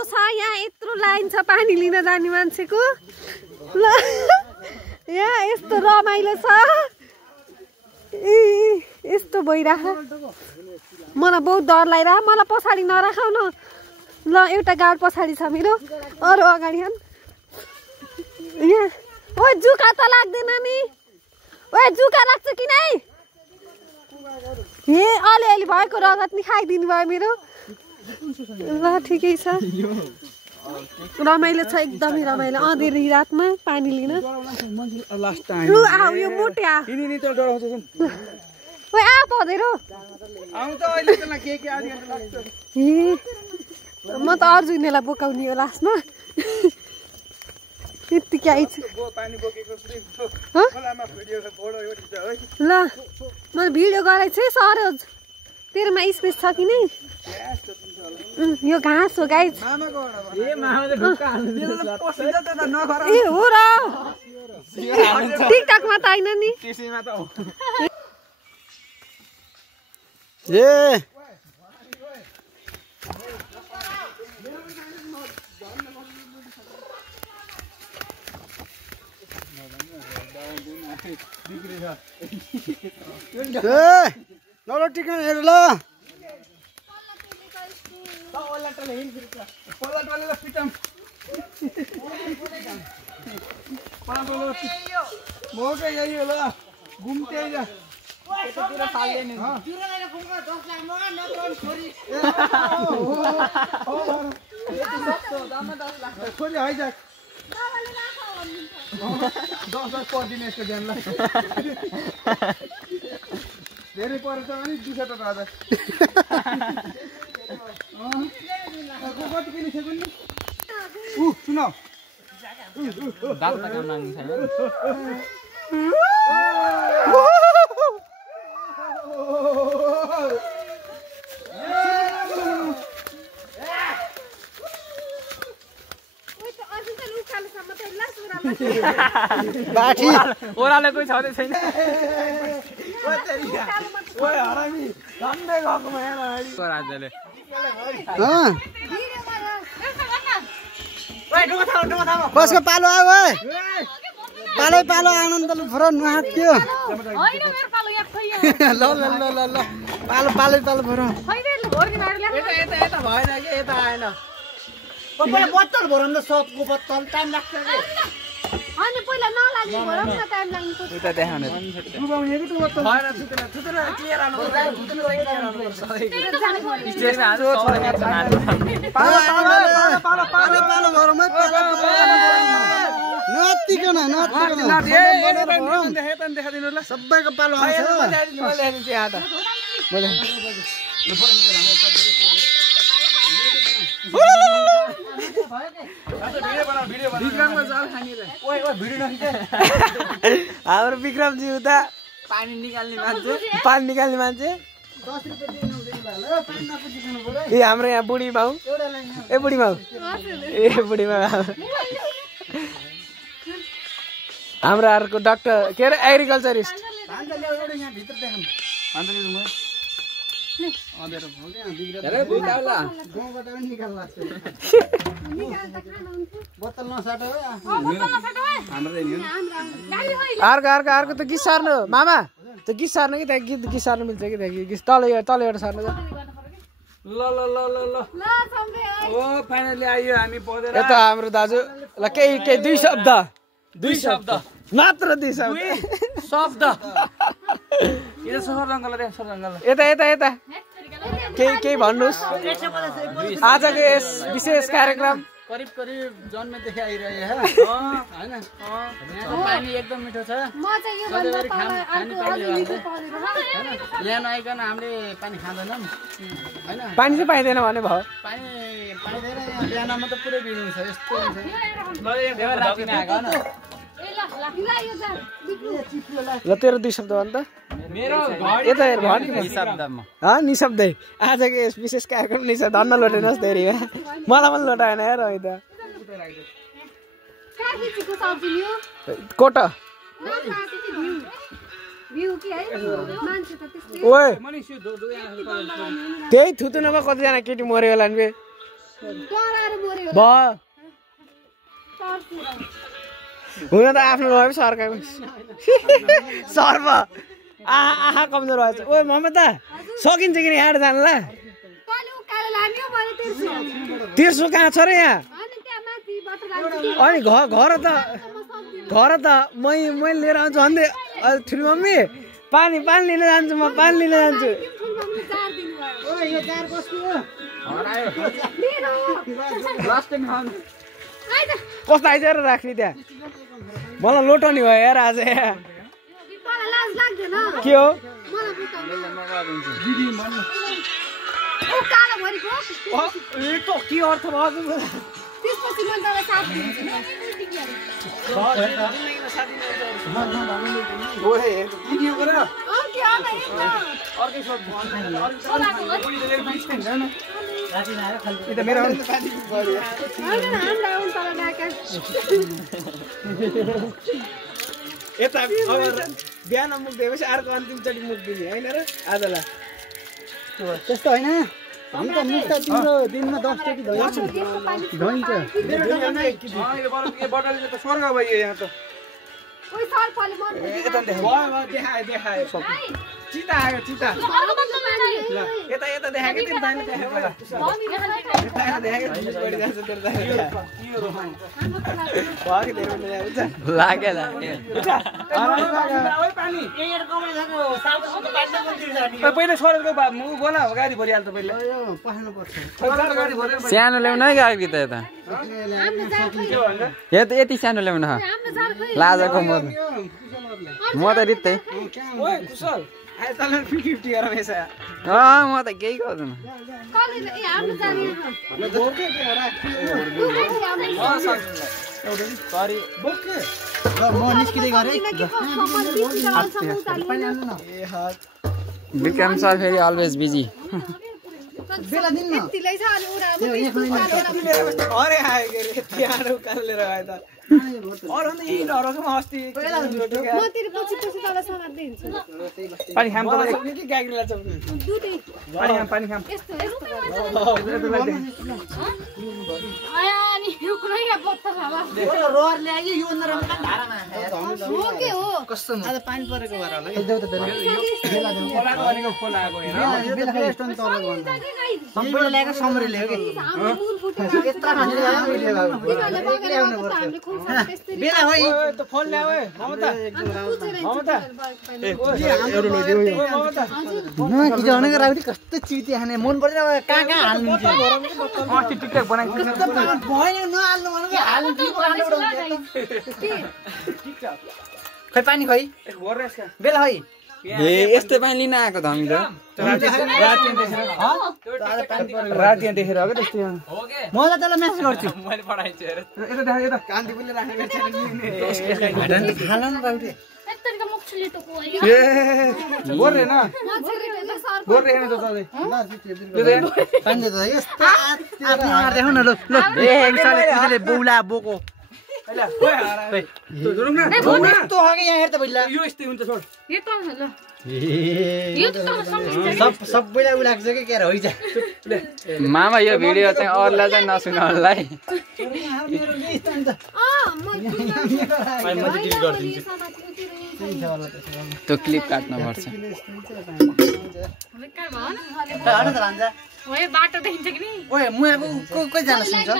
बाटो छ यहाँ यत्रो लाइन छ पानी लिन जाने मान्छेको ल यहाँ यस्तो रमाइलो छ यस्तो भइराख मलाई बहुत डर लागिरह मलाई पछाडि नराखाउ न ल एउटा गाड पछाडि छ मेरो अरु अगाडि हन यहाँ ओ जुका त लाग्दैन नि ओ जुका लाग्छ कि नै हे अलिअलि भएको रगत नि खाइदिनु भयो मेरो ल ठिकै छ रमाइलो छ एकदमै रमाइलो अँधेरी रातमा पानी लिन यो मोटे ओए आ पधेरो म त अर्जुनेलाई बोकाउने हो लास्टमा त्यतिकै आइछु ल मैले भिडियो गराएको छु सरोज तेरोमा स्पेस छ कि नै यो घाँस हो गाइज ए हो र टिकटकमा त होइन नि टिकन हेर ल धेरै पर्छ अनि 200 टका आधा कति किलो छ कुन्नी सुन दाल त काम लाग्ने छैन बाठी ओराले कोही छँदै छैन ओए हरामी झन्डै गएको मेरो राजाले कसको पालो आयो ओए पालै पालो आनन्दले भर नुहाक्यो हैन मेरो पालो यहाँ खै ल ल ल ल ल पालो पालै पालो भर हैन भोरकी भाइले यता यता भएन के यता आएन पहिला बत्तल भरम त सबको बत्तल टाइम लाग्छ के अनि पहिला नलाग्ने भरम न टाइम लाग्ने को उता देखाउने डुबाउने के त बत्तल भएन छुटेर क्लियर आउनु पर्छ स्टेजमा आज पालो पालो पालो पालो पालो भरम पालो नतिकन देखा दिनु ल सबैको पालो आउँछ मैले चाहिँ यहाँ त हाम्रो विक्रमजी उता पानी निकाल्ने मान्छे ए हाम्रो यहाँ बुढी बाउ ए बुढी बाउ हाम्रो अर्को डाक्टर के अरे एग्रिकल्चरिस्ट अर्को त गीत सार्नु मामा त गीत सार्नु कि त्यहाँ गीत सार्नु मिल्छ कि त्यहाँ गीत तल एउटा सार्नु ल ओ फाइनली आइयो हामी पढेर यता हाम्रो दाजु ल केही दुई शब्द मात्र दुई शब्द यता केही भन्नुहोस् आजको यस विशेष कार्यक्रम करिब जन्मेदेखि आइरहेको हैन पानी एकदम मिठो छ यहाँ नआइकन हामीले पानी खाँदैनौँ हैन पानी चाहिँ पाइँदैन भने भयो पानी पाइँदैन बिहानमा त पुरै बिग्रिन्छ यस्तो ल तेरो दुई शब्द भन् त मेरो यता हेर भन् निशब्दै आजको यस विशेष कार्यक्रम निशब्द धन्न लोटेनस् धेरै मलाई पनि लोटाएन हेर है त कोट ओए त्यही थुतुनमा कतिजना केटी मऱ्यो होला नि डराएर मर्यो भयो हुन त आफ्नो भयो सरकारको सर्व आहा कमजोर भएछ ओए ममता सकिन्छ कि यहाँ जानुला कहिले उकालो लाग्यो मैले तिर्सो कहाँ छ र यहाँ अनि त्यहाँ माथिबाट लाग्यो अनि घर त मैले लिएर आउँछु अन्त ठुलो मम्मी पानी लिन जान्छु म पानी लिन जान्छु कस्तो आइज र राख्ने त्यहाँ मलाई लोटनी भयो हेर आज के हो के अर्थ भयो यता बिहान मुख दिएपछि अर्को अन्तिमचोटि मुख दिने होइन र आजलाई त्यस्तो होइन हामी त मुख त तिम्रो दिनमा 10 चोटि धोइन्छ स्वर्ग भयो यहाँ त देखायो चिता आयो चिता यता देखाएको तिमी दाइले देखाएको पहिला सरेको बोला हो गाडी भरिहाल्छ पहिला सानो ल्याउन है गाडी त यता यति सानो ल्याउन लाजाको म त रित्तै म त केही गर्दैन विक्रम सर फेरि अलवेज बिजी पानी खाम पानी खाम कस्तो चिती खाने मन पर्दैन कहाँ हाल्नु टिकटक खै पानी खै बेला खै यस्तै पानी लिन आएको त हामी त राति देखेर हो त्यस्तै म त त्यसलाई म्यासेज गर्छु मैले पठाइछु हेर यता कान्तिपुरले राखेको गोर्रे न गोर्रे हेर्नु त तँले पानी त यस्तो देखाउन ल ल बौला बोको सबैलाई उ लाग्छ कि क्या होइन मामा यो भिडियो चाहिँ अरूलाई चाहिँ नसुनाउनुलाई त्यो क्लिप काट्नुपर्छ बाटो देखिन्छ कि नि ओए मुयाको कोही जान सुन्छ